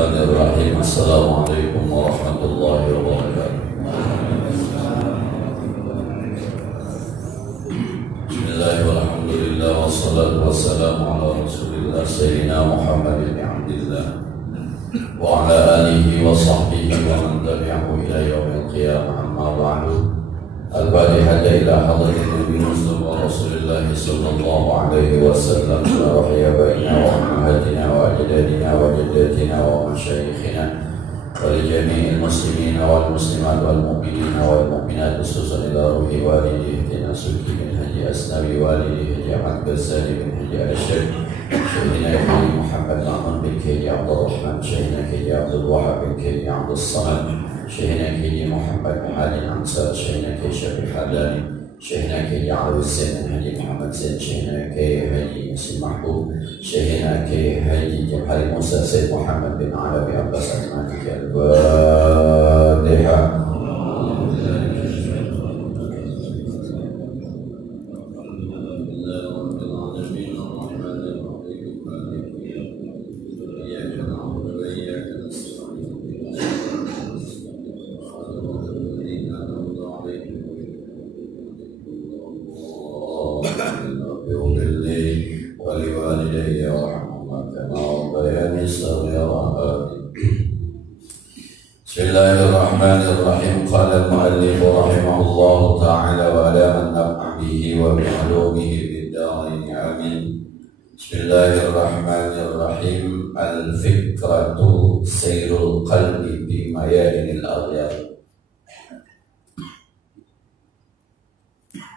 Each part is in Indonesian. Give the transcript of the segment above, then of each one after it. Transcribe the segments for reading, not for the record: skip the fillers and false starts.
Bismillahirrahmanirrahim. Assalamualaikum warahmatullahi wabarakatuh. Bismillahirrahmanirrahim. Wassalatu wassalamu ala Rasulillah Sayyidina Muhammad bin Abdillah wa ala alihi wa sahbihi wa man tabi'ahu ila yaumil qiyamah. Amma ba'du. Al-Fatihah ila hadratin Nabi Mustafa Rasulullah sallallahu alaihi wasallam wa rahya baina wa ummahatina wa ajdadina wa jaddatina wa masyayikhina wa li jami'il muslimina wal muslimat wal mu'minina wal mu'minat khususan ila ruhi walidi ihtina Sulki bin Haji Asnawi walidi Haji Ahmad Ghazali bin Haji Al-Syekh Syekhina Haji Muhammad Ma'mun bin Haji Abdul Rahman Syekhina Haji Abdul Wahab bin Haji Abdul Samad Syekhina Haji Muhammad Muhammad Ansar Syekhina Haji Syafiq Hadani Syekhina Haji Ali Zain Haji Muhammad Zain Syekhina Haji Musim Mahbub Syekhina Haji Jabhari Musa Said Muhammad bin Arabi Abbas Al-Malik Al-Fatihah. Bismillahirrahmanirrahim. Qala al-mu'allif rahimahullahu ta'ala wa ala man naf'a bihi wa bi 'ulumihi bid-darain amin. Bismillahirrahmanirrahim. Al-fikratu sayrul qalbi bi mayadinil aghyar.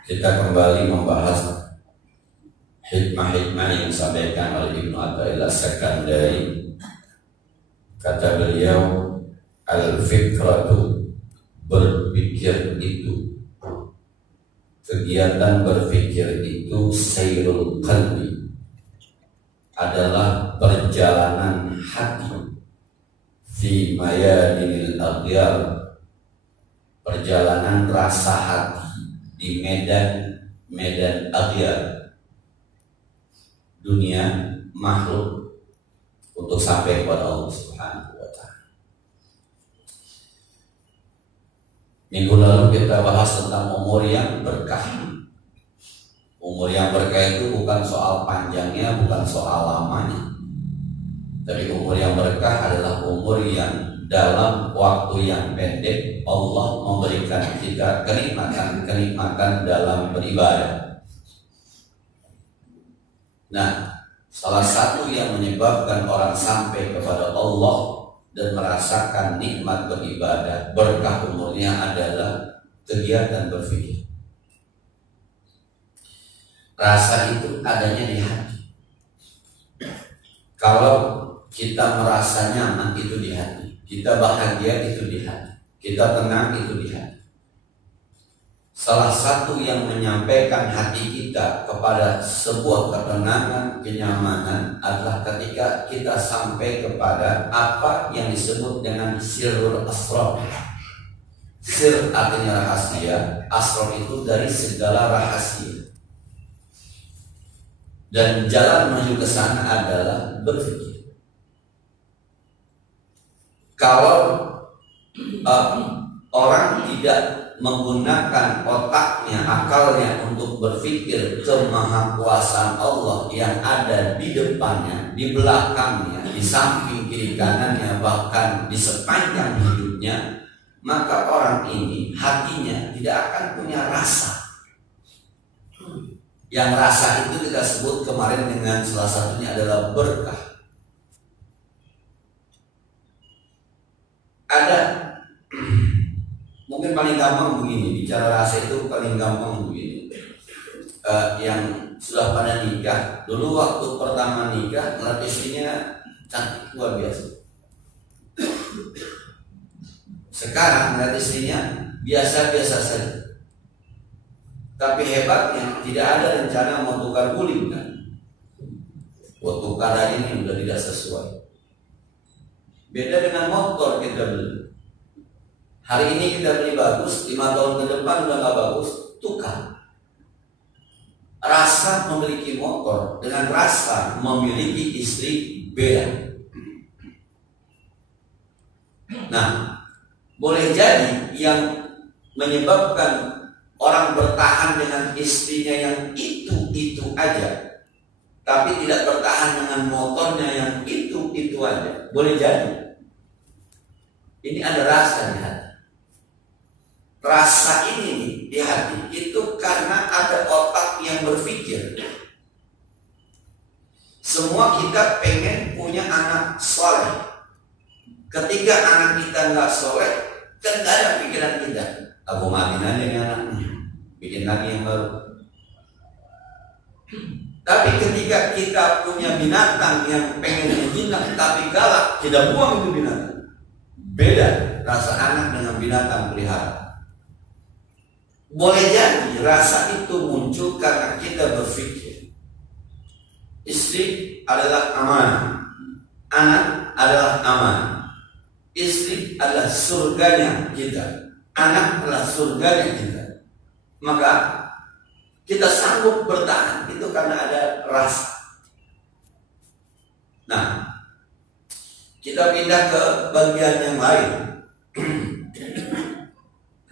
Kita kembali membahas hikmah-hikmah yang disampaikan oleh Ibnu Athaillah As-Sakandari. Kata beliau, al-fikratu, berpikir itu, kegiatan berpikir itu, sayrul qalbi, adalah perjalanan hati, fi mayadinil aghyar, perjalanan rasa hati di medan aghyar, dunia makhluk, untuk sampai kepada Allah Subhanahu wa ta'ala. Minggu lalu kita bahas tentang umur yang berkah. Umur yang berkah itu bukan soal panjangnya, bukan soal lamanya, tapi umur yang berkah adalah umur yang dalam waktu yang pendek Allah memberikan kita kenikmatan dalam beribadah. Nah, salah satu yang menyebabkan orang sampai kepada Allah dan merasakan nikmat beribadah, berkah umurnya, adalah kegiatan berpikir. Rasa itu adanya di hati. Kalau kita merasa nyaman, itu di hati. Kita bahagia, itu di hati. Kita tenang, itu di hati. Salah satu yang menyampaikan hati kita kepada sebuah ketenangan, kenyamanan adalah ketika kita sampai kepada apa yang disebut dengan sirrul asrar. Sir artinya rahasia, asrar itu dari segala rahasia. Dan jalan menuju ke sana adalah berpikir. Kalau orang tidak menggunakan otaknya, akalnya untuk berpikir kemahakuasaan Allah yang ada di depannya, di belakangnya, di samping kiri kanannya, bahkan di sepanjang hidupnya, maka orang ini hatinya tidak akan punya rasa. Yang rasa itu kita sebut kemarin dengan salah satunya adalah berkah. Ada mungkin paling gampang begini, bicara rasa itu paling gampang begini. Yang sudah pada nikah, dulu waktu pertama nikah, ngeliat istrinya cantik luar biasa. Sekarang ngeliat istrinya biasa-biasa saja. Tapi hebatnya tidak ada rencana mau tukar guling kan. Waktu tukar ini udah tidak sesuai. Beda dengan motor kita beli. Hari ini kita beli bagus, 5 tahun ke depan udah gak bagus, tukar. Rasa memiliki motor dengan rasa memiliki istri beda. Nah, boleh jadi yang menyebabkan orang bertahan dengan istrinya yang itu aja, tapi tidak bertahan dengan motornya yang itu aja. Boleh jadi ini ada rasa di hati. Rasa ini di hati itu karena ada otak yang berpikir. Semua kita pengen punya anak soleh. Ketika anak kita nggak soleh, kan nggak ada pikiran kita, aku matiin aja nih anaknya, bikin lagi yang baru. Tapi ketika kita punya binatang yang pengen menjinak tapi galak, kita buang itu binatang. Beda rasa anak dengan binatang pelihara. Boleh jadi rasa itu muncul karena kita berpikir istri adalah amanah, anak adalah amanah, istri adalah surganya kita, anak adalah surganya kita. Maka kita sanggup bertahan itu karena ada rasa. Nah, kita pindah ke bagian yang lain.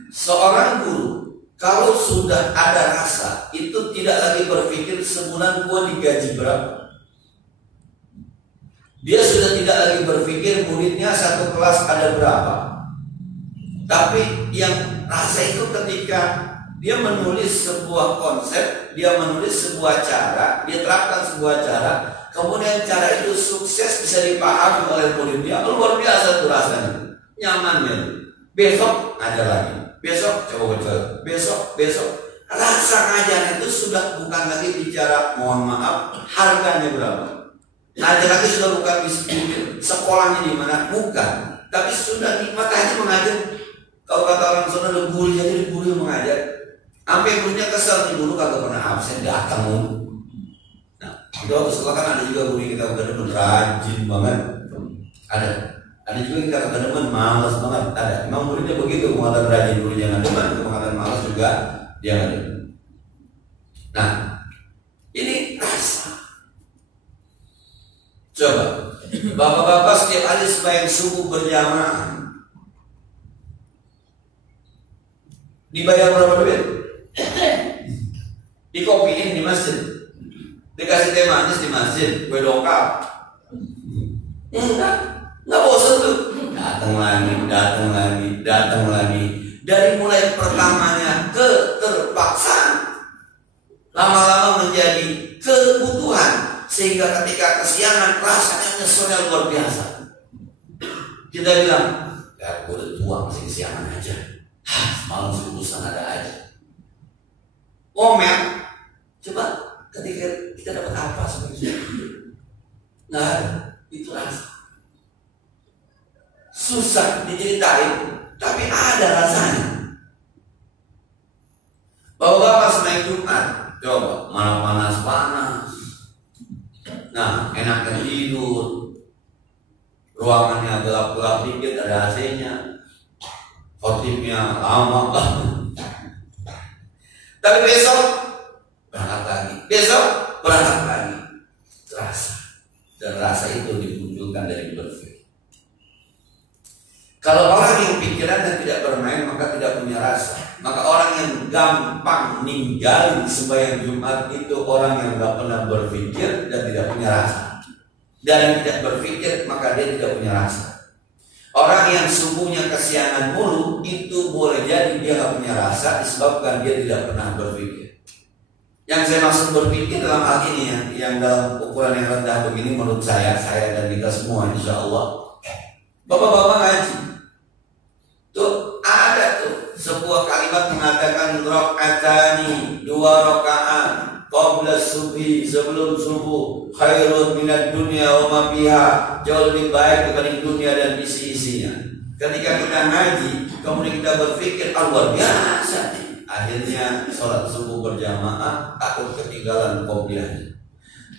Seorang guru kalau sudah ada rasa, itu tidak lagi berpikir sebulan gua digaji berapa. Dia sudah tidak lagi berpikir muridnya satu kelas ada berapa. Tapi yang rasa itu ketika dia menulis sebuah konsep, dia menulis sebuah cara, dia terapkan sebuah cara, kemudian cara itu sukses bisa dipahami oleh muridnya, luar biasa tuh rasanya, nyamannya. Besok ngajar lagi, besok coba, besok. Rasa ngajar itu sudah bukan lagi bicara mohon maaf harganya berapa. Ngajar lagi sudah bukan sekolahnya di mana, bukan. Tapi sudah nikmat aja mengajar. Kalau kata orang sana ada guru, jadi guru yang mengajar. Sampai gurunya kesel nih, guru kagak pernah absen, datang mulu. Nah, di waktu sekolah kan ada juga guru kita benar-benar rajin banget. Ada juga kita kadang-kadang malas banget. Ada. Memang muridnya begitu, mengatakan rajin gurunya nggak demen, mengatakan malas juga dia nggak demen. Nah, ini rasa. Coba, bapak-bapak setiap hari sembahyang subuh berjamaah, dibayar berapa duit? Dikopiin di masjid, dikasih teh manis di masjid, kue lokal. Nggak bosan tuh. Datang lagi. Dari mulai pertamanya keterpaksaan, lama-lama menjadi kebutuhan, sehingga ketika kesiangan rasanya nyeselnya luar biasa. Kita bilang, ya gue udah tua masih kesiangan aja. Malam urusan ada aja. Ngomel. Coba ketika kita dapat apa sebenarnya? Nggak ada. Itu rasa. Susah diceritain, tapi ada rasanya. Bapak-bapak sembahyang Jumat, coba malam panas. Nah, enakan tidur. Ruangannya gelap-gelap dikit, ada AC-nya. Khotibnya lama banget. Tapi besok berangkat lagi. Rasa. Dan rasa itu dimunculkan dari berpikir. Kalau orang yang pikirannya tidak bermain, maka tidak punya rasa. Maka orang yang gampang ninggalin sembahyang Jumat itu orang yang gak pernah berpikir dan tidak punya rasa. Dan yang tidak berpikir, maka dia tidak punya rasa. Orang yang subuhnya kesiangan mulu, itu boleh jadi dia gak punya rasa disebabkan dia tidak pernah berpikir. Yang saya maksud berpikir dalam hal ini yang dalam ukuran yang rendah begini, menurut saya dan kita semua insya Allah, bapak-bapak ngaji tuh ada tuh sebuah kalimat mengatakan rakaatani, 2 rakaat qabla subhi, sebelum subuh, khairun minad dunya wa ma fiha, jauh lebih baik dibanding dunia dan isi-isinya. Ketika kita ngaji, kemudian kita berpikir luar biasa nih. Akhirnya sholat subuh berjamaah takut ketinggalan qobliyahnya.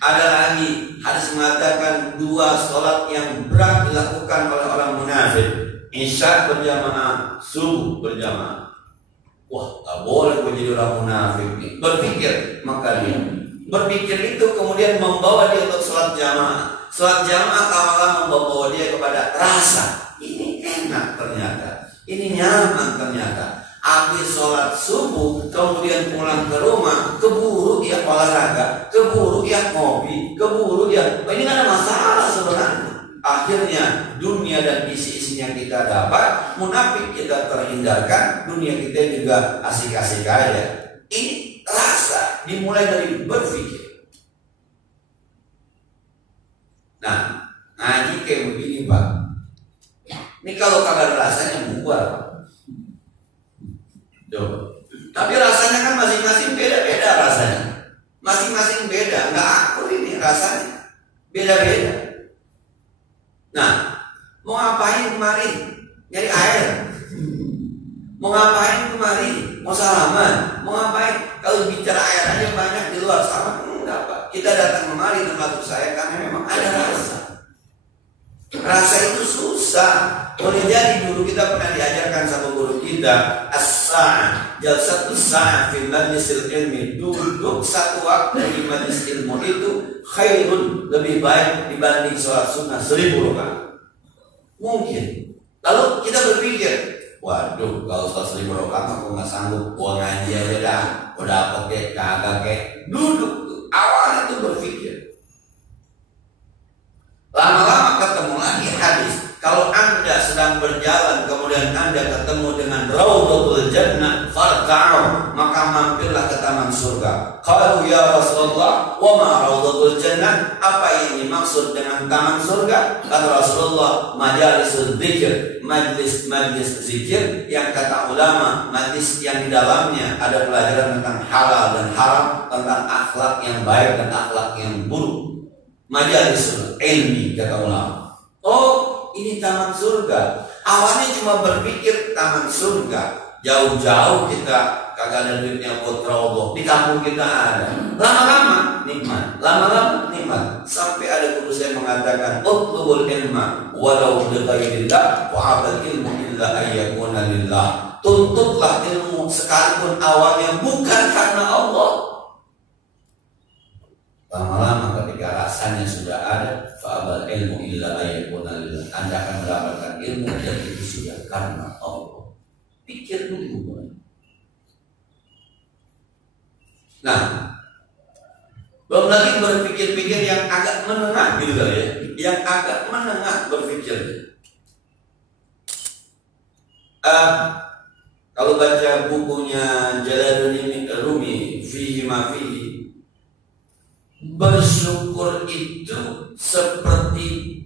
Ada lagi hadis mengatakan 2 sholat yang berat dilakukan oleh orang munafik, isya berjamaah, subuh berjamaah. Wah, tak boleh gue jadi orang munafik nih. Berpikir, maka dia berpikir itu kemudian membawa dia untuk sholat jamaah. Sholat jamaah lama-lama membawa dia kepada rasa. Ini enak. enak ternyata, ini nyaman ternyata. Habis sholat subuh, kemudian pulang ke rumah, keburu dia olahraga, keburu dia ngopi, keburu dia, ini nggak ada masalah sebenarnya. Akhirnya dunia dan isi-isinya kita dapat, munafik kita terhindarkan, dunia kita juga asik-asik aja. Ini rasa dimulai dari berpikir. Nah, ngaji kayak begini Pak. Ini kalau kagak rasanya bubar Pak. Tapi rasanya kan masing-masing beda-beda rasanya. Masing-masing beda, nggak akur ini rasanya. Beda-beda. Nah, mau ngapain kemarin? Nyari air. Mau ngapain kemarin? Mau salaman? Mau ngapain? Kalau bicara air aja banyak di luar sama enggak Pak. Kita datang kemari termasuk saya karena memang ada rasa. Rasa itu susah. Boleh jadi dulu kita pernah diajarkan sama guru kita as-sa'ah, jalsatus sa'ah fi majlisil ilmi, duduk satu waktu di majlis ilmu itu khairun, lebih baik dibanding sholat sunnah 1000 rakaat. Mungkin. Lalu kita berpikir, waduh kalau sholat 1000 rakaat aku nggak sanggup, gua ngaji aja dah, udah apa kek, kagak kek. Duduk tuh, awalnya tuh berpikir. Lama-lama ketemu lagi hadis. Kalau Anda sedang berjalan kemudian Anda ketemu dengan Raudhatul Jannah farta'u, maka mampirlah ke taman surga. Qalu ya Rasulullah, wa ma Raudhatul Jannah? Apa ini maksud dengan taman surga? Kata Rasulullah, majalisul dzikir, majlis zikir yang kata ulama, majlis yang di dalamnya ada pelajaran tentang halal dan haram, tentang akhlak yang baik dan akhlak yang buruk. Majalisul ilmi kata ulama. Oh, ini taman surga. Awalnya cuma berpikir taman surga. Jauh-jauh kita kagak ada duitnya buat Raudhah. Di kampung kita ada. Lama-lama nikmat. Lama-lama nikmat. Sampai ada guru saya mengatakan, utlubul ilma walau bighairillah wa abal ilmu illa ayyakuna lillah. Tuntutlah ilmu sekalipun awalnya bukan karena Allah. Lama-lama ketika rasanya sudah ada, fa'abal ilmu illa ayyakuna lillah, Anda akan mendapatkan ilmu dan itu sudah karena Allah. Pikir dulu. Nah, belum lagi berpikir-pikir yang agak menengah gitu kali ya, yang agak menengah berpikir. Kalau baca bukunya Jalaluddin Rumi, Fihi ma Fihi, bersyukur itu seperti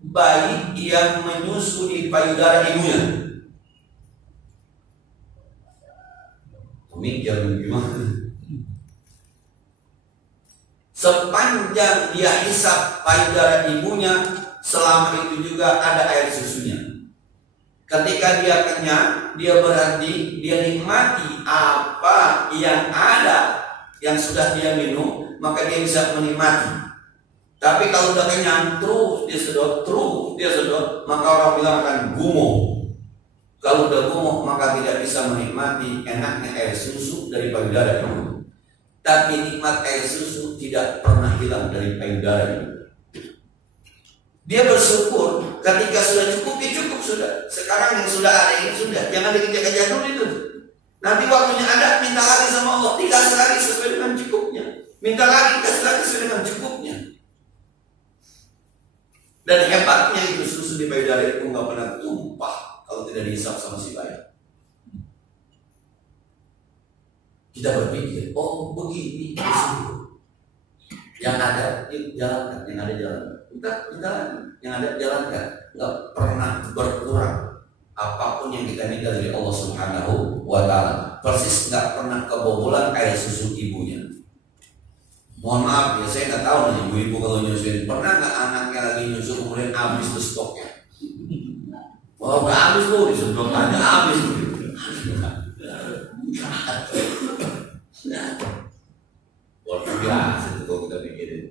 bayi yang menyusui payudara ibunya. Mikir gimana? Sepanjang dia hisap payudara ibunya, selama itu juga ada air susunya. Ketika dia kenyang, dia berhenti, dia nikmati apa yang ada, yang sudah dia minum, maka dia bisa menikmati. Tapi kalau udah kenyang terus dia sedot, maka orang bilang akan gumoh. Kalau udah gumoh maka tidak bisa menikmati enaknya air susu dari payudara ibu. Tapi nikmat air susu tidak pernah hilang dari payudara ibu. Dia bersyukur ketika sudah cukup, ya cukup sudah. Sekarang yang sudah ada ini sudah, jangan dikejar-kejar dulu itu. Nanti waktunya ada, minta lagi sama Allah, dikasih lagi sesuai dengan cukupnya. Minta lagi, kasih lagi sesuai dengan cukupnya. Dan hebatnya itu susu di payudara itu nggak pernah tumpah kalau tidak dihisap sama si bayi. Kita berpikir, oh begini susu. Yang ada jalankan, yang ada jalankan. Kita yang ada jalankan. Nggak pernah berkurang apapun yang kita minta dari Allah Subhanahu wa Ta'ala. Persis nggak pernah kebobolan air susu ibunya. Mohon maaf ya, saya nggak tahu nih ibu-ibu kalau nyusuin, pernah nggak anaknya lagi nyusu kemudian habis tuh stoknya? Oh nggak habis tuh, disedot aja habis tuh. Luar biasa itu kalau kita pikirin.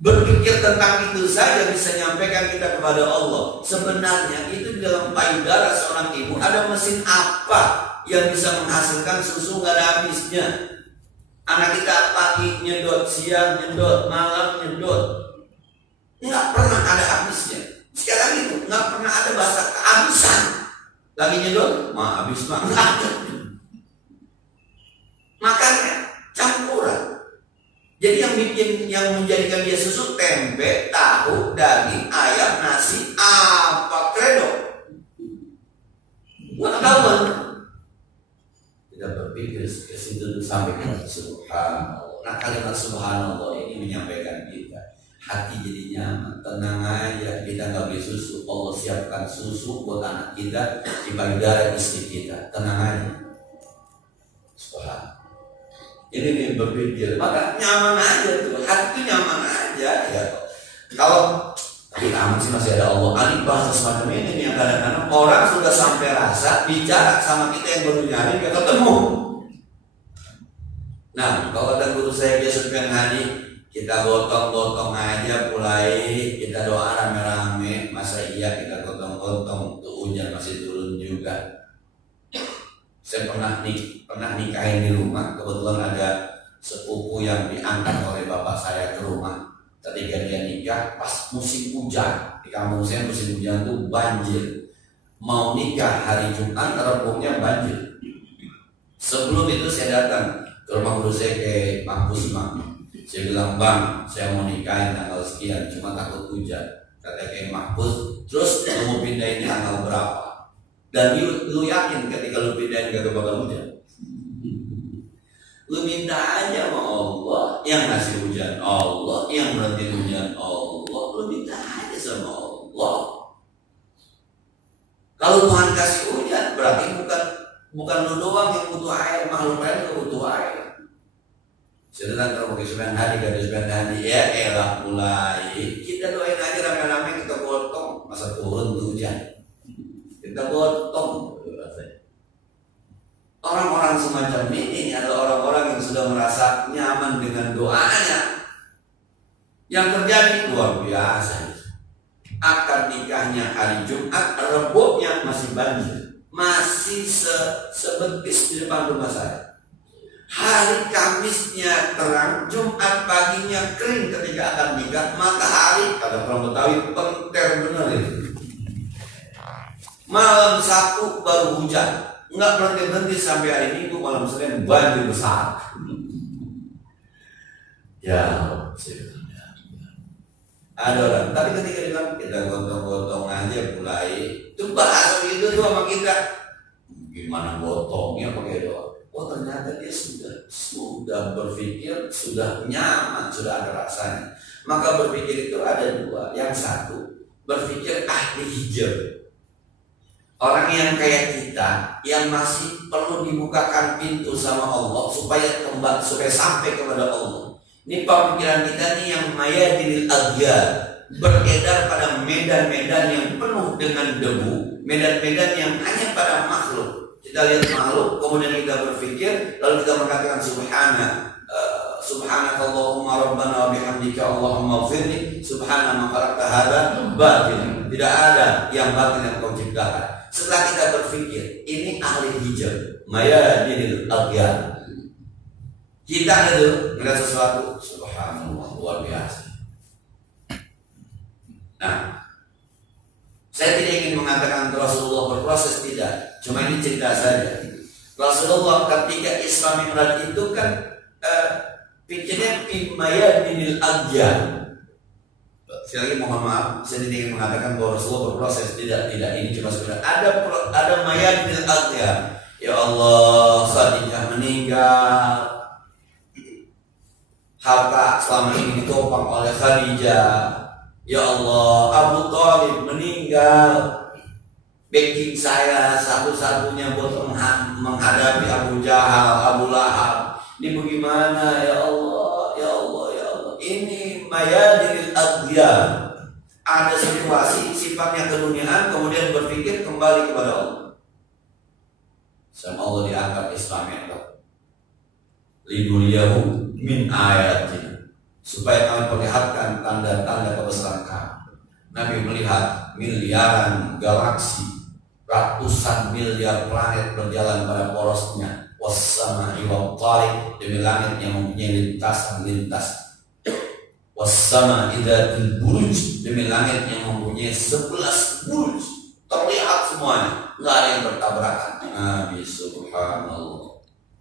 Berpikir tentang itu saja bisa menyampaikan kita kepada Allah. Sebenarnya itu di dalam payudara seorang ibu ada mesin apa yang bisa menghasilkan susu nggak ada habisnya. Anak kita pagi nyedot, siang nyedot, malam nyedot, nggak pernah ada habisnya. Sekarang itu nggak pernah ada bahasa Lagi nyedot, habis makan. Makannya campuran. Jadi yang menjadikan dia susu tempe, tahu, daging, ayam, nasi, apa kredo. Nggak tahu kan? Tidak berpikir ke situ sampai ke subhanallah. Nah, kalimat subhanallah ini menyampaikan kita hati jadi nyaman, tenang aja. Kita nggak beli susu, Allah siapkan susu buat anak kita di payudara istri kita. Tenang aja. Subhanallah. Ini berpikir, maka nyaman aja tuh, hati itu nyaman aja ya. Kalau tapi aman sih masih ada Allah. Alih bahasa semacam ini nih yang kadang-kadang orang sudah sampai rasa bicara sama kita yang baru nyari nggak ketemu. Nah, kalau kata guru saya biasa Sufyan Hadi, kita gotong-gotong aja mulai, kita doa rame-rame. Masa iya kita gotong-gotong tuh hujan masih turun juga. Saya pernah nikahin di rumah. Kebetulan ada sepupu yang diangkat oleh bapak saya ke rumah. Ketika dia nikah pas musim hujan, di kampung saya musim hujan itu banjir. Mau nikah hari Jumat, Rebungnya banjir. Sebelum itu saya datang ke rumah guru saya ke Mampus Mak. Saya bilang, bang, saya mau nikahin tanggal sekian, cuma takut hujan. Kata ke Mampus, terus mau pindahin tanggal berapa? Dan lu yakin ketika lu pindahin gak bakal hujan? Lu minta aja sama Allah, yang ngasih hujan Allah, yang berhenti hujan Allah. Lu minta aja sama Allah. Kalau Tuhan kasih hujan, berarti bukan lu doang yang butuh air, makhluk lain juga butuh air. Saya datang ke rumah Sufyan Hadi, gadis Sufyan Hadi, ya elah mulai. Kita doain aja rame-rame, kita potong, masa turun tuh hujan. Kita gotong. Orang-orang semacam ini adalah orang-orang yang sudah merasa nyaman dengan doanya. Yang terjadi luar biasa. Akad nikahnya hari Jumat, Rebuknya masih banjir, masih sebetis di depan rumah saya. Hari Kamisnya terang, Jumat paginya kering ketika akan nikah. Matahari, kata orang Betawi, penter bener itu. Malam Sabtu baru hujan, nggak berhenti sampai hari Minggu malam Senin banjir besar. Ya, ada orang. Tapi ketika bilang kita gotong-gotong aja mulai, itu bahasa itu tuh sama kita. Gimana gotongnya pakai doa? Oh ternyata dia sudah berpikir, sudah nyaman, sudah ada rasanya. Maka berpikir itu ada dua. Yang satu berpikir ahli hijab. Orang yang kayak kita, yang masih perlu dibukakan pintu sama Allah supaya sampai kepada Allah. Ini pemikiran kita nih yang mayadil agyar, beredar pada medan-medan yang penuh dengan debu, medan-medan yang hanya pada makhluk. Kita lihat makhluk, kemudian kita berpikir, lalu kita mengatakan subhanakallahumma rabbana wa bihamdika Allahumma ighfirli subhana ma khalaqta hadza batil. Tidak ada yang batil yang kau ciptakan. Setelah kita berpikir, ini ahli hijab, mayadil agyar. Kita itu melihat sesuatu, subhanallah, luar biasa. Nah, saya tidak ingin mengatakan Rasulullah berproses, tidak. Cuma ini cerita saja. Rasulullah ketika Isra Mi'raj itu kan pikirnya mayadil agyar. Sekali lagi mohon maaf, saya tidak ingin mengatakan bahwa Rasulullah berproses, tidak. Ini cuma sekedar ada mayadil agyar. Ya Allah, Khadijah meninggal, harta selama ini ditopang oleh Khadijah. Ya Allah, Abu Thalib meninggal, backing saya satu-satunya buat menghadapi Abu Jahal, Abu Lahab. Ini bagaimana ya Allah, ya Allah, ya Allah. Ini mayadil agyar. Ada situasi sifatnya keduniaan, kemudian berpikir kembali kepada Allah. Sama Allah diangkat Isra Mi'raj. Linuriyahu min ayatina, supaya kami perlihatkan tanda-tanda kebesaran kami. Nabi melihat miliaran galaksi, ratusan miliar planet berjalan pada porosnya. Wassama'i wattariq, demi langit yang mempunyai lintas. Wassama'i dzatil buruj, demi langit yang mempunyai 11 buruj. Terlihat semuanya, nggak ada yang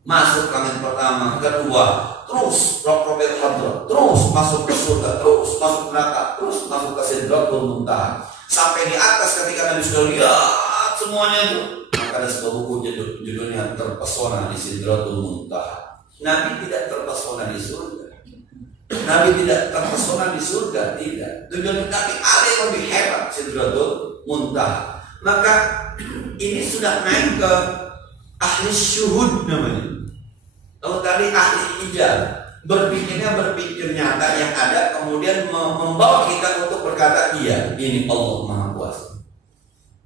Masuk langit pertama, kedua, terus Robil Hadrat, terus masuk ke surga, terus masuk neraka, terus masuk ke Sidratul Muntaha. Sampai di atas ketika Nabi sudah lihat semuanya itu, maka ada sebuah buku judulnya Terpesona di Sidratul Muntaha. Nabi tidak terpesona di surga. Nabi tidak terpesona di surga, tidak. Tujuan Nabi ada yang lebih hebat, Sidratul Muntaha. Maka ini sudah naik ke ahli syuhud namanya. Kalau tadi ahli hijab, berpikir nyata yang ada, kemudian membawa kita untuk berkata iya, ini Allah Maha Kuasa.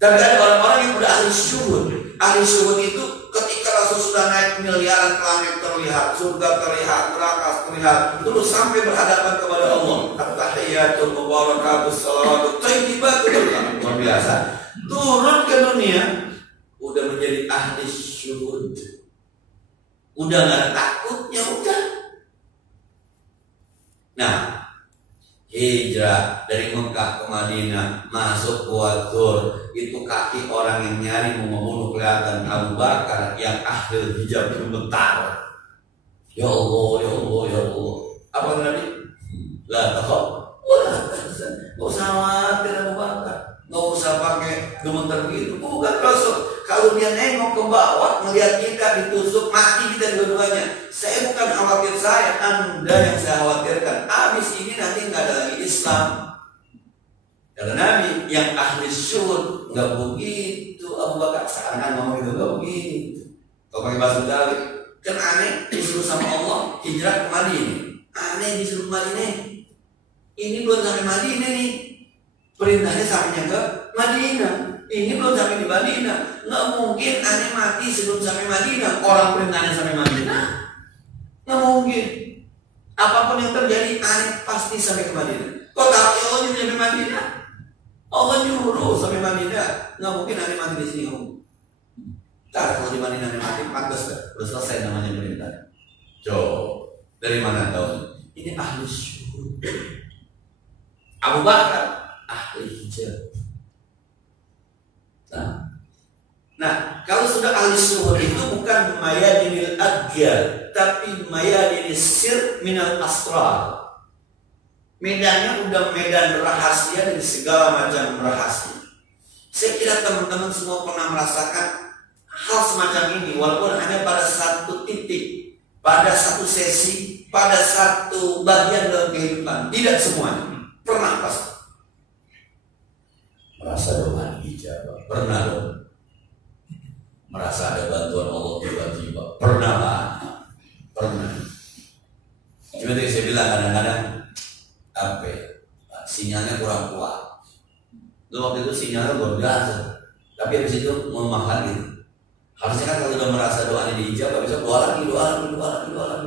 Tapi ada orang-orang yang udah ahli syuhud. Ahli syuhud itu ketika Rasul sudah naik miliaran ke langit terlihat, surga terlihat, neraka terlihat, terus sampai berhadapan kepada Allah. At-tahiyyatul mubarakatus salawatut thayyibatul, luar biasa. Turun ke dunia, udah menjadi ahli syuhud. Udah gak ada takutnya, udah. Nah, hijrah dari Mekah ke Madinah, masuk Gua Thur, itu kaki orang yang nyari mau membunuh kelihatan. Abu Bakar yang ahli hijab gemetar. Ya Allah, ya Allah, ya Allah. Apa tadi? La takhaf, wala tahzan. Gak usah khawatir Abu Bakar, gak usah pakai gemetar gitu. Bukan Rasul. Kalau dia nengok ke bawah, melihat kita ditusuk, mati kita dua-duanya. Saya bukan khawatir saya, Anda yang saya khawatirkan. Habis ini nanti nggak ada lagi Islam. Kata Nabi yang ahli syuhud, nggak begitu. Abu Bakar sekarang ngomong itu nggak begitu. Kalau pakai bahasa Betawi, kan aneh disuruh sama Allah hijrah ke Madinah. Aneh disuruh ke Madinah. Ini belum sampai Madinah nih. Perintahnya sampainya ke Madinah. Ini belum sampai di Madinah. Nggak mungkin aneh mati sebelum sampai Madinah. Orang perintahnya sampai Madinah. Nggak mungkin. Apapun yang terjadi, aneh pasti sampai ke Madinah. Kok tahu ya Allah nyuruh sampai Madinah? Allah nyuruh sampai Madinah. Nggak mungkin aneh mati di sini. Ntar kalau di Madinah aneh mati, pantas gak? Udah selesai namanya perintah. Dari mana tahu? Ini ahli syuhud. Abu Bakar ahli hijab. Nah, kalau sudah ahli syuhud itu bukan mayadinil agyal, tapi mayadinis sir minal asrar. Medannya udah medan rahasia dari segala macam rahasia. Saya kira teman-teman semua pernah merasakan hal semacam ini, walaupun hanya pada satu titik, pada satu sesi, pada satu bagian dalam kehidupan. Tidak semuanya. Pernah pasti. Merasa doa ijabah. Pernah dong. Merasa ada bantuan Allah tiba-tiba. Pernah lah. Pernah. Cuma tadi saya bilang kadang-kadang apa ya, sinyalnya kurang kuat. Waktu itu sinyalnya luar biasa. Tapi habis itu melemah lagi. Harusnya kan kalau sudah merasa doanya diijabah, bisa doa lagi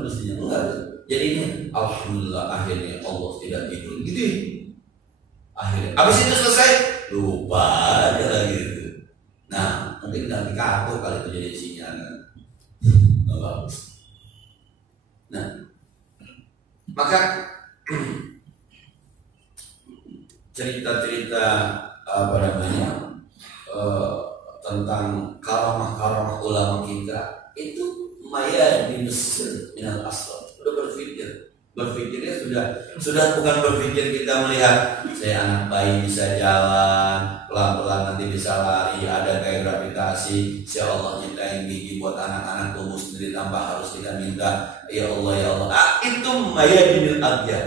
mestinya. Enggak. Jadi ini alhamdulillah akhirnya Allah tidak tidur. Gitu. Akhirnya. Habis itu selesai, lupa aja lagi gitu. Nah, mungkin nanti kartu kali itu jadi sinyalnya. Nggak bagus. Nah, maka cerita-cerita apa namanya tentang karamah-karamah ulama kita itu maya di Mesir minal asal. Udah berpikirnya sudah bukan berpikir kita melihat saya anak bayi bisa jalan pelan-pelan nanti bisa lari, ada kayak gravitasi, ya Allah nyiptain gigi buat anak-anak tumbuh sendiri tanpa harus kita minta, ya Allah itu maya dinil agyal,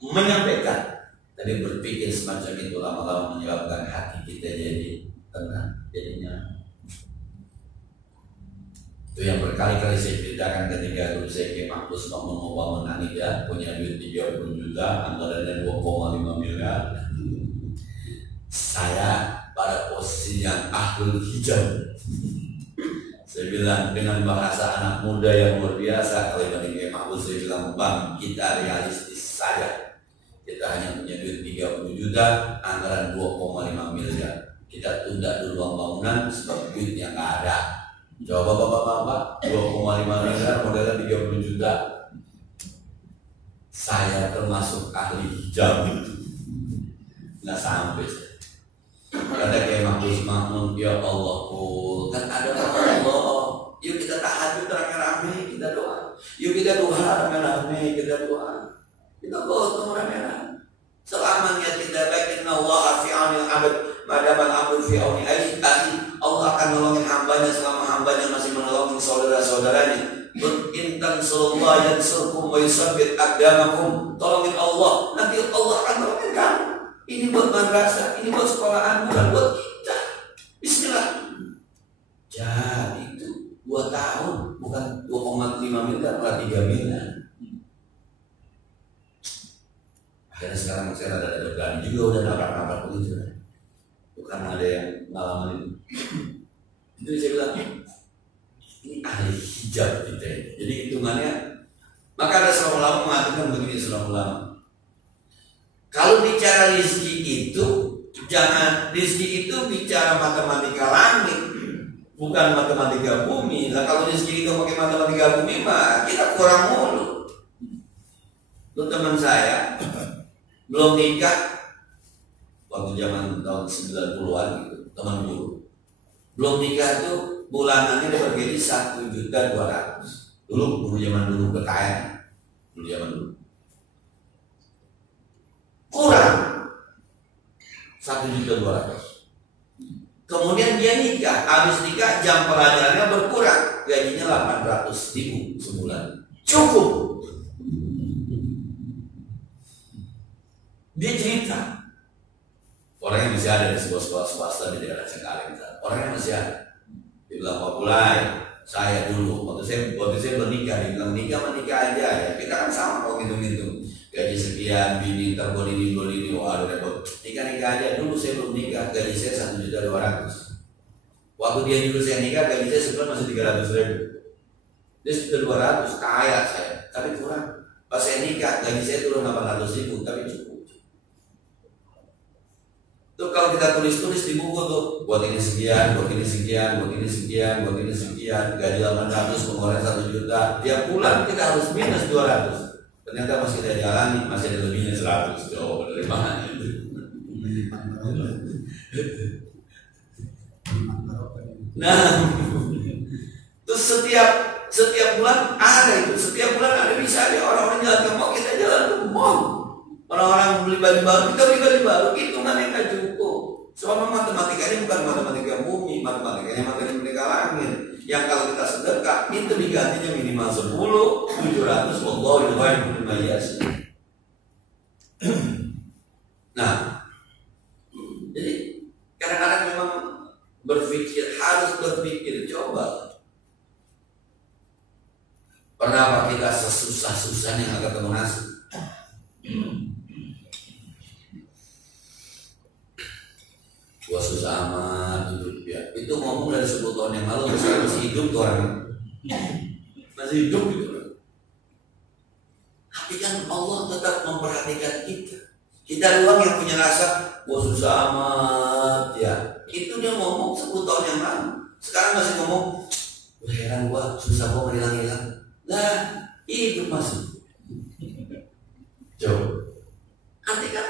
menyampaikan. Tapi berpikir semacam itu lama-lama menyebabkan hati kita jadi tenang, jadinya. Itu yang berkali-kali saya ceritakan ketika dulu saya ke Mahfuz mau bangun Anida, punya duit 30 juta, anggarannya 2,5 miliar. Saya pada posisi yang ahlul hijab. Saya bilang dengan bahasa anak muda yang luar biasa, kalau dibanding ke Mahfuz saya bilang, Bang, kita realistis saja. Kita hanya punya duit 30 juta, anggaran 2,5 miliar. Kita tunda dulu uang bangunan sebab duitnya nggak ada. Coba bapak-bapak 2,5 miliar modalnya 30 juta. Saya termasuk ahli hijab itu. Nggak sampai. Ada kayak Mahfuz Mahmud, ya Allah, kan ada Allah Yuk kita tahajud rame-rame, kita doa. Yuk kita doa rame-rame, kita doa. Kita gotong rame-rame. Selama niat kita baik, inna Allah fi aunil abad, madaman abdu fi auni akhi. Allah akan nolongin hambanya selama hambanya masih menolong saudara-saudaranya. Intan sallallahu yansurkum wa yusabbit aqdamakum. Tolongin Allah, nanti Allah akan nolongin kamu. Ini buat madrasah, ini buat sekolahan, bukan buat kita. Bismillah. Jadi itu 2 tahun, bukan 2,5 miliar, malah 3 miliar. Akhirnya sekarang saya ada berani juga, udah nabrak-nabrak begitu. Bukan ada yang ngalamin itu. Jadi saya bilang, ini ahli hijab kita. Jadi hitungannya, maka ada seorang ulama mengatakan begini, seorang ulama. Kalau bicara rezeki itu, jangan rezeki itu bicara matematika langit, bukan matematika bumi. Nah kalau rezeki itu pakai matematika bumi, mah kita kurang mulu. Lu teman saya belum nikah waktu zaman tahun 90-an gitu, teman guru. Belum nikah tuh bulanannya dapat gaji 1.200.000. Dulu zaman dulu kekayaan. Dulu zaman dulu. Kurang 1.200.000. Kemudian dia nikah, habis nikah jam pelajarannya berkurang, gajinya 800.000 sebulan. Cukup. Dia cerita, orangnya masih ada di sebuah sekolah swasta di daerah Cengkareng. Orangnya masih ada. Dia bilang, Pak Kulai, saya dulu waktu saya bernikah, dia bilang menikah aja ya. Kita kan sama kalau ngitung-ngitung gaji sekian, bini terbolini, waduh repot. Nikah aja. Dulu saya belum nikah, gaji saya 1.200.000. Waktu dia dulu saya nikah, gaji saya sebulan masih 300.000. Dia sudah 200, kaya saya, tapi kurang. Pas saya nikah, gaji saya turun 800.000, tapi cukup. Tuh kalau kita tulis-tulis di buku tuh, buat ini sekian, buat ini sekian, buat ini sekian, buat ini sekian, gaji 800, pengeluaran 1 juta. Tiap bulan kita harus minus 200. Ternyata masih ada jalani, masih ada lebihnya 100. Jauh dari mana itu? Nah, terus setiap bulan ada itu, setiap bulan ada bisa ada orang-orang jalan ke mall, kita jalan ke mall. Orang-orang beli baju baru, kita beli baju baru, hitungannya nggak cukup. Soalnya matematikanya bukan matematika bumi, matematikanya matematika langit. Yang kalau kita sedekah itu digantinya minimal 10, 700, wallahu yuhibbu bima yasha. Nah, jadi kadang-kadang memang harus berpikir, coba. Pernah kita sesusah-susahnya nggak ketemu nasi? Gua susah amat hidup ya. Itu ngomong dari 10 tahun yang lalu, saya masih hidup tuh orang. Masih hidup gitu. Tapi kan Allah tetap memperhatikan kita. Kita doang yang punya rasa, gua susah amat ya. Itu dia ngomong 10 tahun yang lalu. Sekarang masih ngomong, heran gua susah kok hilang-hilang. Lah, hidup masih. Coba. Arti kan?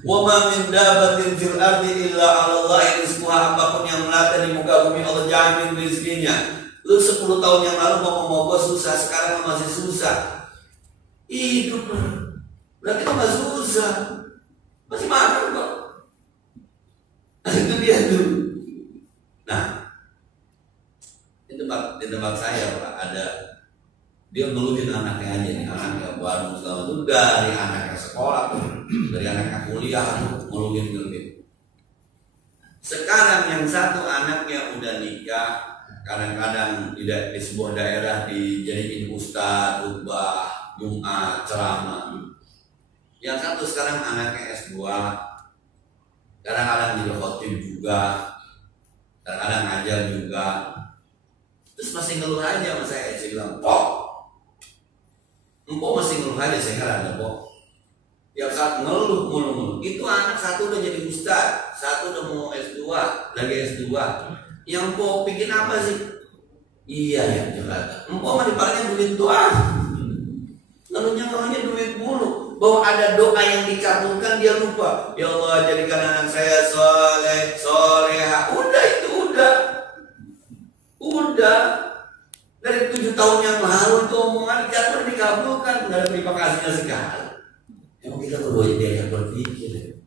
Wa ma min dabbatin fil ardi illa 'ala Allahi rizquha. Apapun yang melata di muka bumi Allah jamin rezekinya. Lu 10 tahun yang lalu mau gua susah, sekarang masih susah. Hidup berarti lu gak susah, masih makan kok. Nah itu dia tuh. Nah di tempat saya Pak, ada dia ngeluhin anaknya aja nih, anaknya baru segala itu dari anaknya sekolah tuh, dari anaknya kuliah tuh ngeluhin. Sekarang yang satu anaknya udah nikah, kadang-kadang di sebuah daerah dijadiin ustadz, khutbah, Jumat, ceramah. Yang satu sekarang anaknya S2, kadang-kadang jadi khotib juga, kadang-kadang ngajar juga. Terus masih ngeluh aja sama saya bilang, Pok, Empok masih ngeluh aja, saya nggak ada Pok. Tiap saat ngeluh mulu. Itu anak satu udah jadi ustadz, satu udah mau S2, lagi S2. Yang Empok bikin apa sih? Iya ya, Jakarta. Empok mah dipanggilnya duit doang. Ngeluhnya duit mulu. Bahwa ada doa yang dikabulkan dia lupa. Ya Allah jadikan anak saya soleh, soleha. Udah itu udah sederhana sekali. Emang kita perlu diajak berpikir.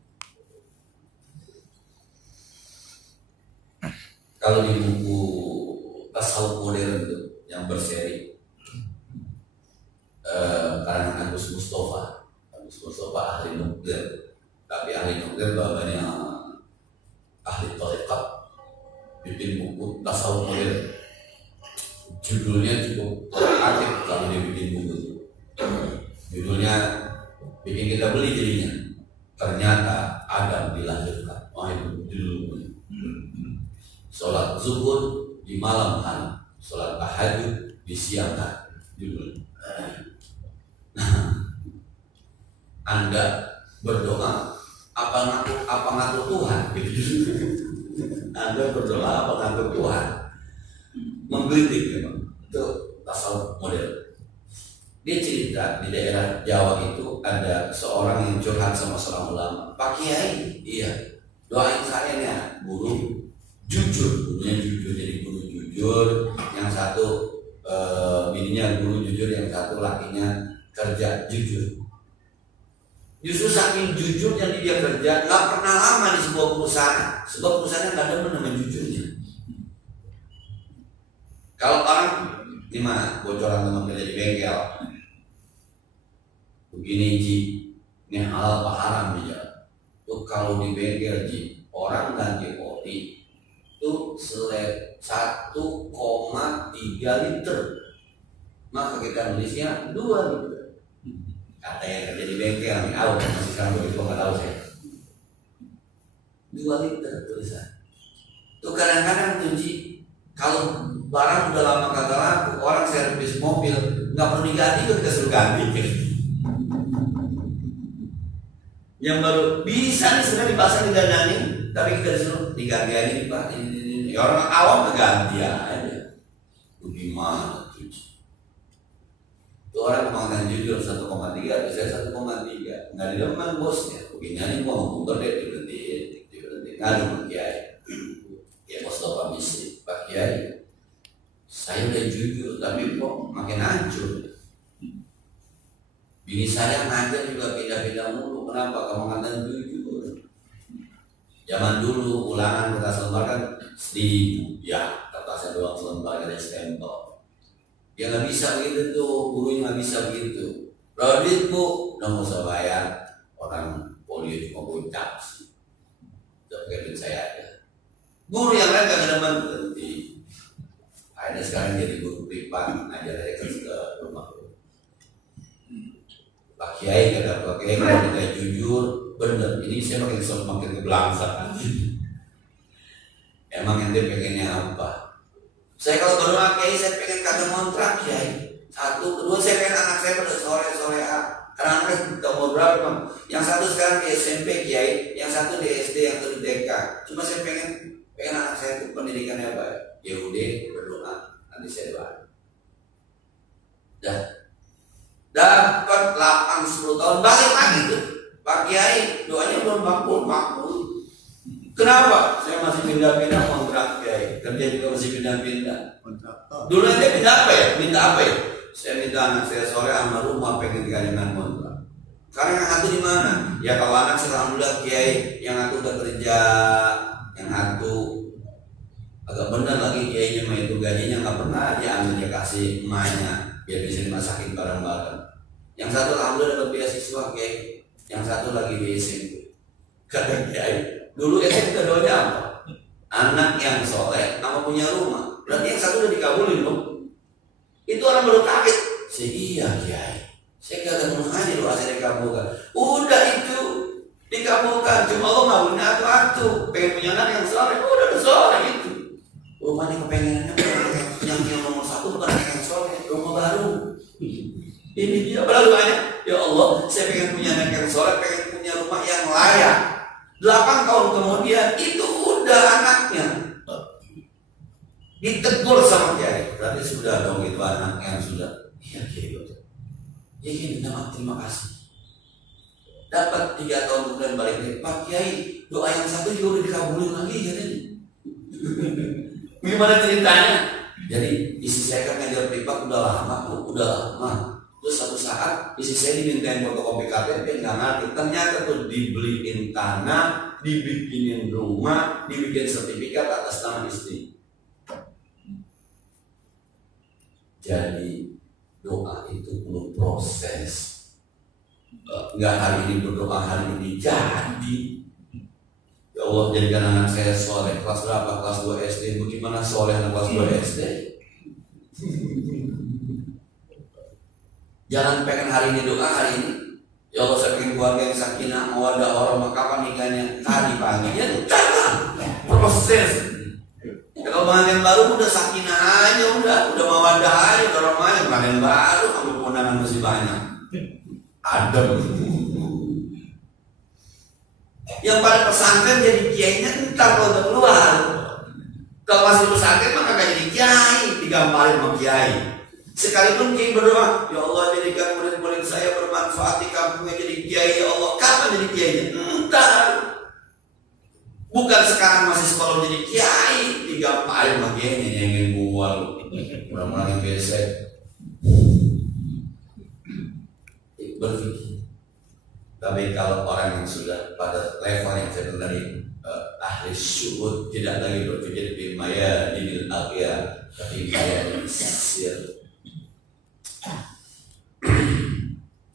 Kalau di buku tasawuf modern itu yang berseri karangan Agus Mustafa ahli nuklir, tapi ahli nuklir bapaknya ahli tarekat, bikin buku tasawuf modern. Judulnya cukup aktif kalau dia bikin buku itu. Judulnya bikin kita beli jadinya. Ternyata Adam dilahirkan. Oh itu judulnya. Sholat zuhur di malam hari, sholat tahajud di siang hari. Judulnya. Anda berdoa apa ngatur Tuhan? Anda berdoa apa ngatur Tuhan? Menggelitik memang. Itu tasawuf modern. Dia cerita di daerah Jawa itu ada seorang yang curhat sama seorang ulama. Pak Kiai, iya, doain saya nih guru jujur, gurunya jujur, jadi guru jujur. Yang satu bininya guru jujur, yang satu lakinya kerja jujur. Justru saking jujurnya dia kerja, nggak pernah lama di sebuah perusahaan. Sebuah perusahaan nggak ada nama jujurnya. Kalau orang ini mah bocoran teman kerja di bengkel, begini Ji, ini halal apa haram ya? Tuh kalau di bengkel Ji, orang ganti oli itu 1,3 liter, maka kita nulisnya 2 liter. Kata yang kerja di bengkel, masih sekarang begitu nggak tahu saya. 2 liter tulisan. Tuh kadang-kadang tuh Ji, kalau barang udah lama kagak laku, orang servis mobil nggak perlu diganti, kita suruh ganti. Yang baru bisa nih sudah dipasang didandanin, tapi kita disuruh diganti aja nih Pak. Ini. Ya orang awam keganti aja. Gimana tuh? Tuh orang pemanggilan jujur 1,3, saya 1,3. Nggak didemen bosnya. Begini nih mau ngumpul deh diberhenti. Ngadu Pak Kiai. Ya bos bapak misi Pak Kiai. Saya udah jujur, tapi kok makin hancur. Bini saya ngajar juga pindah-pindah mulu. Kenapa? Kamu ngatain jujur. Zaman dulu ulangan kertas lembar kan 1.000, ya kertasnya doang selembar ada stempel. Ya nggak bisa begitu tuh, gurunya nggak bisa begitu. Berapa duit Bu? Udah nggak usah bayar. Orang polio cuma bocah sih. Udah pakai duit saya aja. Guru yang lain nggak ada berhenti. Akhirnya sekarang jadi guru privat, ngajar aja ke rumah. Pak Kiai kata Pak Kiai kalau kita jujur, bener. Ini saya makin kebelangsa. Emang ente pengennya apa? Saya kalau berdoa Kiai, saya pengen kagak kontrak Kiai. 1, 2, saya pengen anak saya pada sore karena anak kita mau berapa Bang? Yang satu sekarang di SMP Kiai, yang satu di SD, yang satu di TK. Cuma saya pengen anak saya itu pendidikannya baik. Ya udah berdoa, nanti saya doa. Dapat 8-10 tahun balik lagi tuh Pak Kiai, doanya belum makbul. Kenapa? Saya masih pindah-pindah kontrak Kiai, kerja juga masih pindah-pindah. Dulu aja pindah apa ya? Minta apa ya? Saya minta anak saya sore sama rumah pengen dengan kontrak. Sekarang yang satu di mana? Ya kalau anak saya alhamdulillah Kiai, yang satu udah kerja, yang satu agak benar lagi Kiainya mah itu gajinya nggak pernah diambil dia kasih emaknya biar bisa dimasakin bareng-bareng. Yang satu alhamdulillah dapat beasiswa Kiai, yang satu lagi di SMP. Kata Kiai, dulu SMP kita doanya apa? Anak yang soleh, nama punya rumah. Berarti yang satu udah dikabulin loh. Itu orang baru kaget. Iya Kiai, saya kagak pernah aja doa saya dikabulkan. Udah itu dikabulkan, cuma Allah ngabulin atu-atu. Pengen punya anak yang soleh, udah soleh itu. Rumahnya kepengenannya yang nomor 1 bukan yang soleh, rumah baru. Ini dia berlalu banyak. Ya Allah, saya pengen punya anak yang soleh, pengen punya rumah yang layak. 8 tahun kemudian itu udah anaknya ditegur sama Kiai. Berarti sudah dong itu anak yang sudah. Iya Kiai betul. Ya Kiai minta terima kasih. Dapat 3 tahun kemudian balik lagi, Pak Kiai, doa yang satu juga udah dikabulin lagi katanya. Gimana ceritanya? Jadi istri saya kan ngajar privat udah lama. Terus suatu saat istri saya dimintain fotokopi KTP, nggak ngerti. Ternyata tuh dibeliin tanah, dibikinin rumah, dibikin sertifikat atas nama istri. Jadi doa itu perlu proses. Nggak hari ini berdoa, hari ini jadi. Ya Allah, jadikan anak saya soleh. Kelas berapa? Kelas 2 SD. Bagaimana soleh anak kelas 2 SD? Jangan pengen hari ini doa, hari ini ya Allah saya pengen keluarga yang sakinah, mawaddah, warahmah, kapan nikahnya? Tadi pagi. Ya jangan proses. Kalau pengantin baru udah sakinah aja, udah mawaddah aja, warahmah. Pengantin baru ambil undangan masih banyak. Adem. Yang pada pesantren jadi kiainya entar kalau udah keluar. Kalau masih pesantren maka gak jadi kiai, digambarin sama kiai. Sekalipun kiai berdoa, ya Allah jadikan murid-murid saya bermanfaat di kampungnya jadi kiai, ya Allah. Kapan jadi kiainya? Entar. Bukan sekarang masih sekolah jadi kiai, digambarin sama kiainya yang bual. Mudah-mudahan yang besek. Berpikir. Tapi kalau orang yang sudah pada level yang saya dari ahli syuhud, tidak lagi berpikir di maya dinil akhir, tapi maya dinil sir.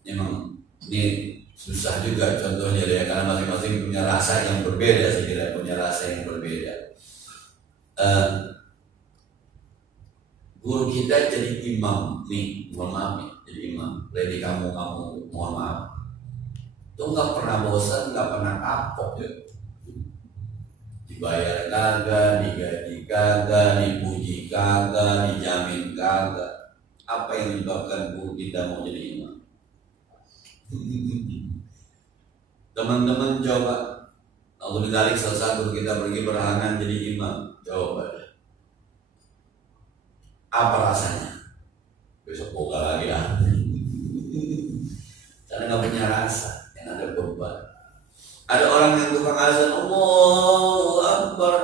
Memang ini susah juga contohnya ya, karena masing-masing punya rasa yang berbeda, saya kira punya rasa yang berbeda. Guru kita jadi imam nih, mohon maaf nih, jadi imam. Lady kamu mohon maaf. Tuh nggak pernah bosan, nggak pernah kapok ya. Dibayar kagak, digaji kagak, dipuji kagak, dijamin kagak. Apa yang menyebabkan guru kita mau jadi imam? Teman-teman coba, kalau ditarik salah satu kita pergi berhalangan jadi imam, coba deh. Apa rasanya? Besok boga lagi lah. Karena nggak punya rasa, yang ada beban. Ada orang yang tukang azan, Allahu Akbar.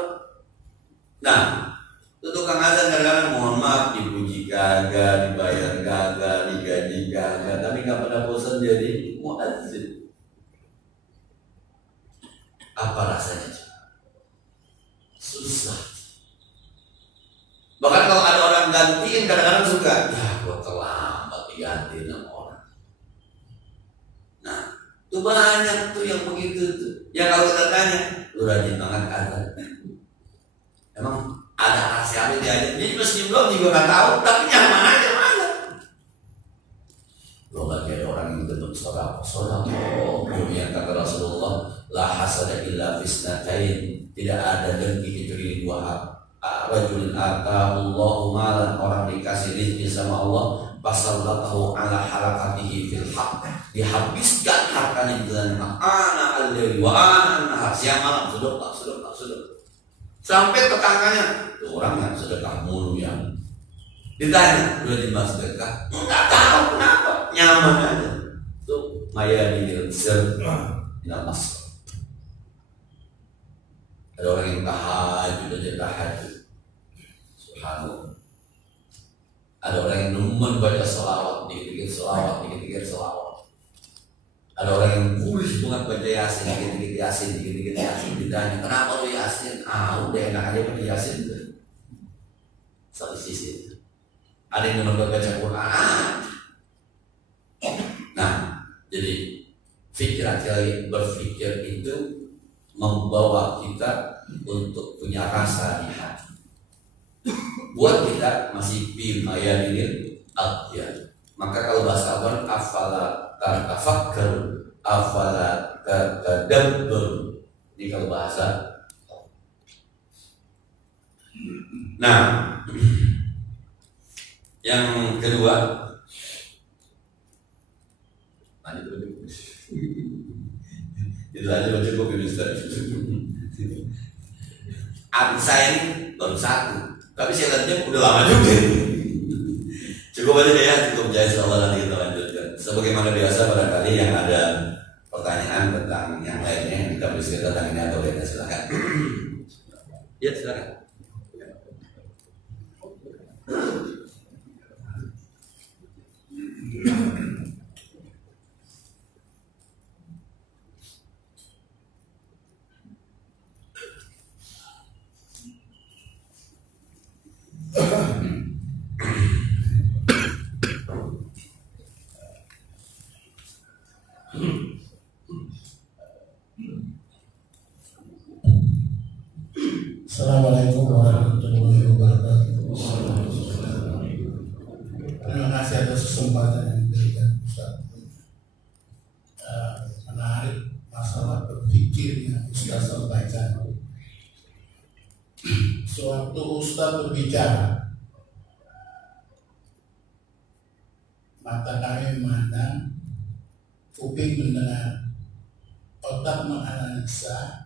Nah, itu tukang azan kadang-kadang mohon maaf dipuji kagak, dibayar kagak, digaji kagak, tapi nggak pernah bosan jadi muadzin. Apa rasanya? Susah. Bahkan kalau ada orang gantiin kadang-kadang suka, ya gua terlambat digantiin sama orang. Nah, itu banyak tuh yang begitu tuh. Ya kalau kita tanya, lu rajin banget azan. Emang ada rahasia dia aja. Dia meski belum juga nggak tahu, tapi nyaman aja mana. Lo lagi ada orang yang bentuk sodako. Kemudian kata Rasulullah, la hasada illa fisnatain. Tidak ada dengki kecuali di dua hal. Rajulin atahullahu malan, orang dikasih rezeki sama Allah, fasallatahu ala halakatihi fil haq, dihabiskan hartanya di jalan ana al-laili wa ana an-nahar, siang malam sedekah. Sampai tetangganya, tuh orang yang sedekah mulu yang ditanya, udah di sedekah? Enggak tahu kenapa, nyaman aja. Tuh maya dinil sir namas. Ada orang yang tahajud aja tahajud. Subhanallah. Ada orang yang demen baca selawat, dikit-dikit selawat. Ada orang yang gurih banget baca yasin, dikit-dikit yasin. Ditanya, kenapa lu yasin? Udah enak aja baca yasin. Satu sisi. Ada yang demen baca Quran. Nah, jadi berpikir itu membawa kita untuk punya rasa di hati. Buat kita masih bimaya ini akhir. Maka kalau bahasa Arab, afala tatafakkaru, afala tatadabbur. Ini kalau bahasa. Nah, yang kedua, itu aja cukup Ustaz. Adik saya ini baru satu, tapi saya lihatnya udah lama juga. Cukup aja ya, cukup jaya. Insyaallah nanti kita lanjutkan. Sebagaimana biasa barangkali yang ada pertanyaan tentang yang lainnya yang kita bisa tentang ini atau lainnya silakan. Ya silakan. Assalamualaikum warahmatullahi wabarakatuh. Terima kasih atas kesempatan yang diberikan Ustaz. Menarik masalah berpikir yang Ustaz sampaikan. Sewaktu Ustaz berbicara, mata kami memandang, kuping mendengar, otak menganalisa,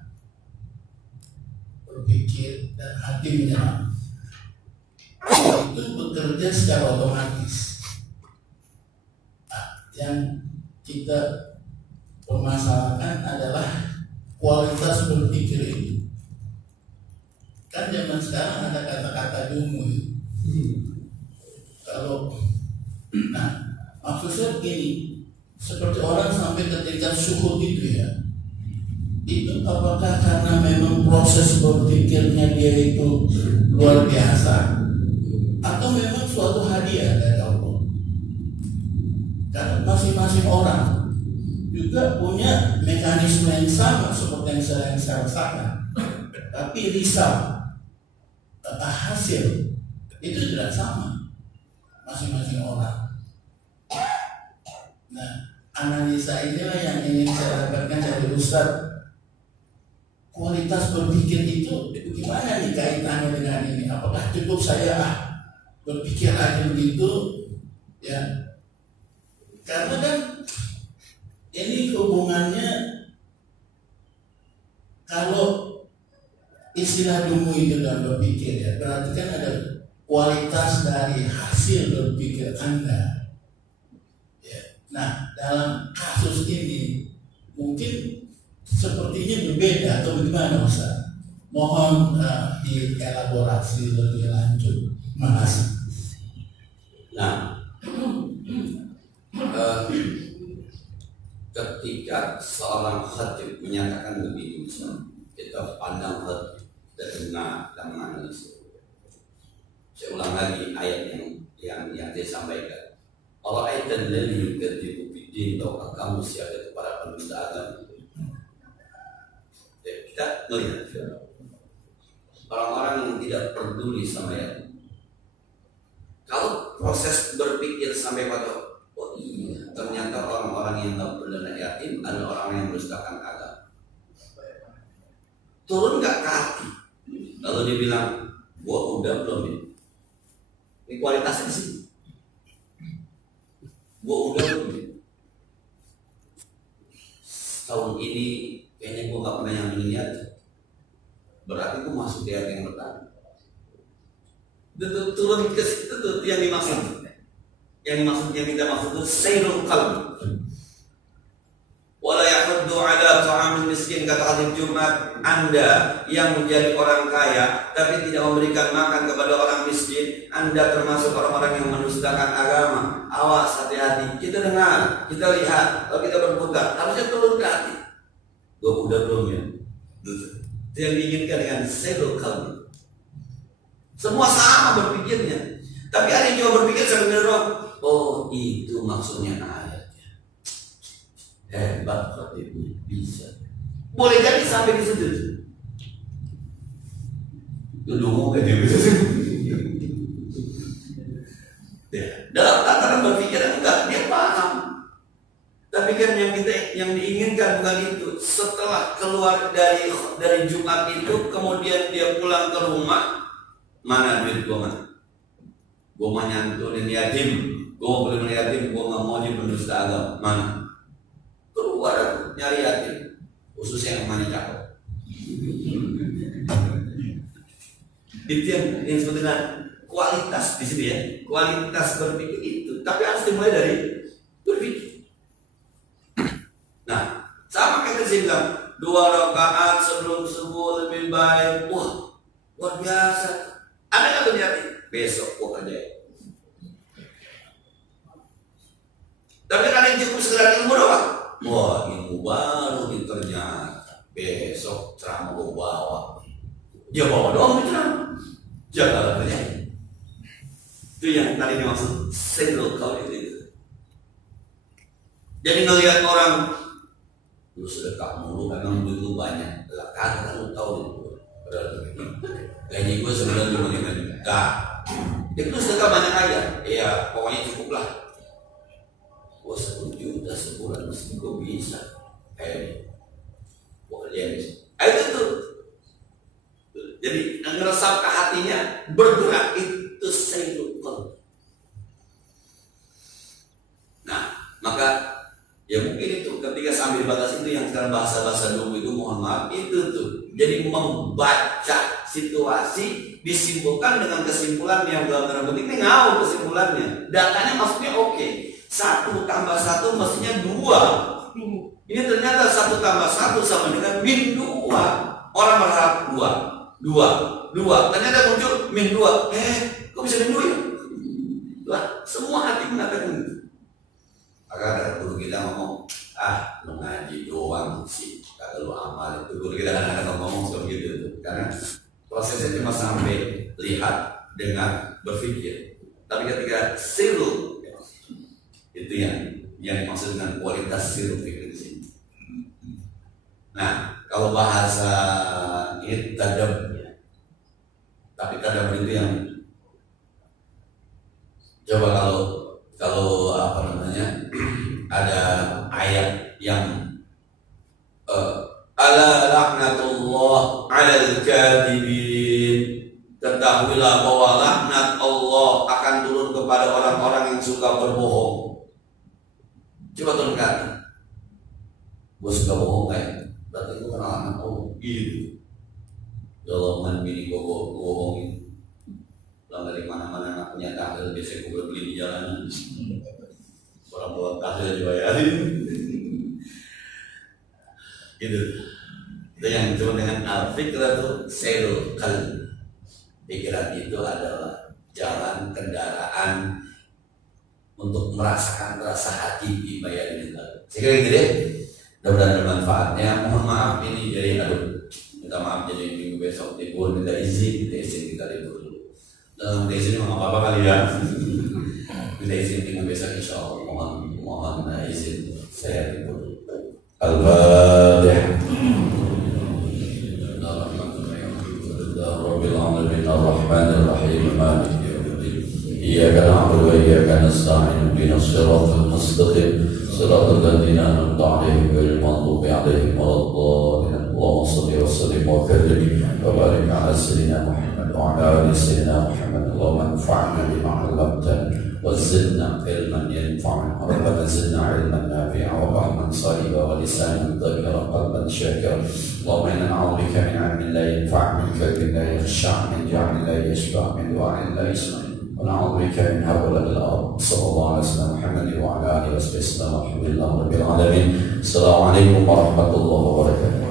berpikir, dan hati menyerap. Itu bekerja secara otomatis. Yang kita permasalahkan adalah kualitas berpikir itu. Kan zaman sekarang ada kata-kata dungu. Maksudnya begini, seperti orang sampai ketika suhud itu ya, itu apakah karena memang proses berpikirnya dia itu luar biasa, atau memang suatu hadiah dari Allah? Karena masing-masing orang juga punya mekanisme yang sama seperti yang saya rasakan, tapi risau hasil itu tidak sama masing-masing orang. Nah, analisa inilah yang ingin saya dapatkan dari Ustaz. Kualitas berpikir itu gimana nih kaitannya dengan ini? Apakah cukup saya berpikir aja begitu ya? Karena kan ini hubungannya, kalau istilah dungu itu dalam berpikir ya, berarti kan ada kualitas dari hasil berpikir Anda ya. Nah, dalam kasus ini mungkin sepertinya berbeda atau bagaimana Ustaz? Mohon dielaborasi lebih lanjut. Makasih. Nah, ketika seorang khatib menyatakan begini, kita pandang khatib dan menganalisis. Saya ulang lagi ayat yang dia sampaikan. Allah ayat dari yukadzibu biddin, tahukah kamu siapa itu para pendusta agama? Kita melihat orang-orang yang tidak peduli sama ya. Kalau proses berpikir sampai pada oh iya, ternyata orang-orang yang nggak peduli yatim adalah orang yang mendustakan agama. Turun nggak ke hati? Lalu dia bilang, gua udah belum ini? Ini kualitasnya sih. Gua udah belum ini? Tahun ini kayaknya gua nggak pernah yang ini aja. Berarti gua masuk di ayat yang pertama. Turun ke situ tuh yang dimaksud. Yang kita maksud itu sayrul qalb. Wala yahuddu ala ta'amil miskin, kata hadis Jumat. Anda yang menjadi orang kaya tapi tidak memberikan makan kepada orang miskin, Anda termasuk orang-orang yang mendustakan agama. Awas, hati-hati. Kita dengar, kita lihat, kalau kita berputar harusnya turun ke hati. Gua udah belum ya? Itu yang diinginkan dengan sayrul qalb. Semua sama berpikirnya, tapi ada yang coba berpikir sambil ngerok. Oh, itu maksudnya ayatnya. Hebat khatibnya, bisa. Boleh jadi sampai di situ. Duduk kan dia bisa. Dalam tataran berpikir enggak, dia paham. Tapi kan yang diinginkan bukan itu. Setelah keluar dari Jumat itu, kemudian dia pulang ke rumah, mana duit gua mana? Gua mau nyantunin yatim. Gua boleh yatim, gua nggak mau jadi pendusta agama. Mana? Keluar nyari yatim, khususnya yang mana cakep. Itu yang disebut dengan kualitas di sini ya. Kualitas berpikir itu, tapi harus dimulai dari berpikir. Nah, sama kayak tadi bilang 2 rakaat sebelum subuh lebih baik. Wah, luar biasa. Ada nggak terjadi? Besok gua kerjain. Tapi kan yang cukup sekedar ilmu doang. Wah, ilmu baru ini ternyata. Besok ceramah gue bawa. Dia bawa doang itu ceramah. Jangan kerjain. Itu yang tadi dimaksud sayrul qalb itu. Jadi ngelihat orang, lu sedekah mulu, memang duit lu banyak. Lah kagak lu tahu itu. Gaji gue sebulan cuma 5 juta. Itu sedekah banyak aja. Ya pokoknya cukup lah. Gue 10 juta sebulan mesti gue bisa. Kayak gue kerja bisa. Itu tuh. Jadi ngeresap ke hatinya, bergerak itu sayyidul qalb. Nah, maka ya mungkin itu ketika sambil batas itu yang sekarang bahasa-bahasa dulu itu mohon maaf itu tuh. Jadi membaca situasi disimpulkan dengan kesimpulan yang dalam tanda kutip ini ngawur kesimpulannya. Datanya maksudnya oke. 1 tambah 1 mestinya 2. Ini ternyata 1 tambah 1 sama dengan min 2. Orang berharap 2. Ternyata muncul min 2. Kok bisa min 2 ya? Lah, semua hati mengatakan itu. Maka ada guru kita ngomong, lu ngaji doang sih, kagak lu amal. Itu guru kita kadang-kadang ngomong seperti itu. Karena prosesnya cuma sampai lihat, dengar, berpikir. Tapi ketika sirul, itu yang dimaksud dengan kualitas sirul pikir di sini. Nah, kalau bahasa ini tadab, tapi tadab itu yang coba kalau apa namanya ada ayat yang ala laknatullah alal kadibin, ketahuilah bahwa laknat Allah akan turun kepada orang-orang yang suka berbohong. Coba turunkan, gue suka bohong berarti gue kenal laknat Allah gitu. Dalaman bini gue bohongin, pulang dari mana-mana anak punya tahlil, biasanya gue beli di jalanan. Orang bawa tahlil dibayarin. Gitu. Itu yang cuma dengan al-fikra itu sayyidul qalb. Pikiran itu adalah jalan kendaraan untuk merasakan rasa hakiki bayarin itu. Saya kira gitu deh. Mudah-mudahan bermanfaatnya. Mohon maaf ini jadi minta maaf jadi minggu besok libur, minta izin kita libur dulu. Minta izin nggak apa-apa kali ya. Minta izin minggu besok insya Allah mohon izin saya libur. Al-Fatihah. Rabbil alamin ar-rahmanir rahim maliki yaumiddin. Iyyaka na'budu wa iyyaka nasta'in ihdinas siratal mustaqim siratal ladzina an'amta 'alaihim ghairil maghdubi 'alaihim waladdallin. Allahumma shalli wa sallim wa barik wa barik 'ala sayyidina Muhammad wa 'ala ali sayyidina Muhammad. Allahumma anfa'na bima 'allamtana wa zidna ilman yanfa'una. Rabbana zidna 'ilman nafi'a wa fahman salihan wa lisanan dhakiran qalban shakiran. Allahumma inna na'udzu bika min 'ilmin la yanfa' min qalbin la yakhsha' min jahmin la yashba' min du'a'in la yasma'. ونعوذ بك من هول الأرض. صلى الله عليه وسلم محمد وعلى آله وصحبه وسلم. الحمد لله رب العالمين. السلام عليكم ورحمة الله وبركاته.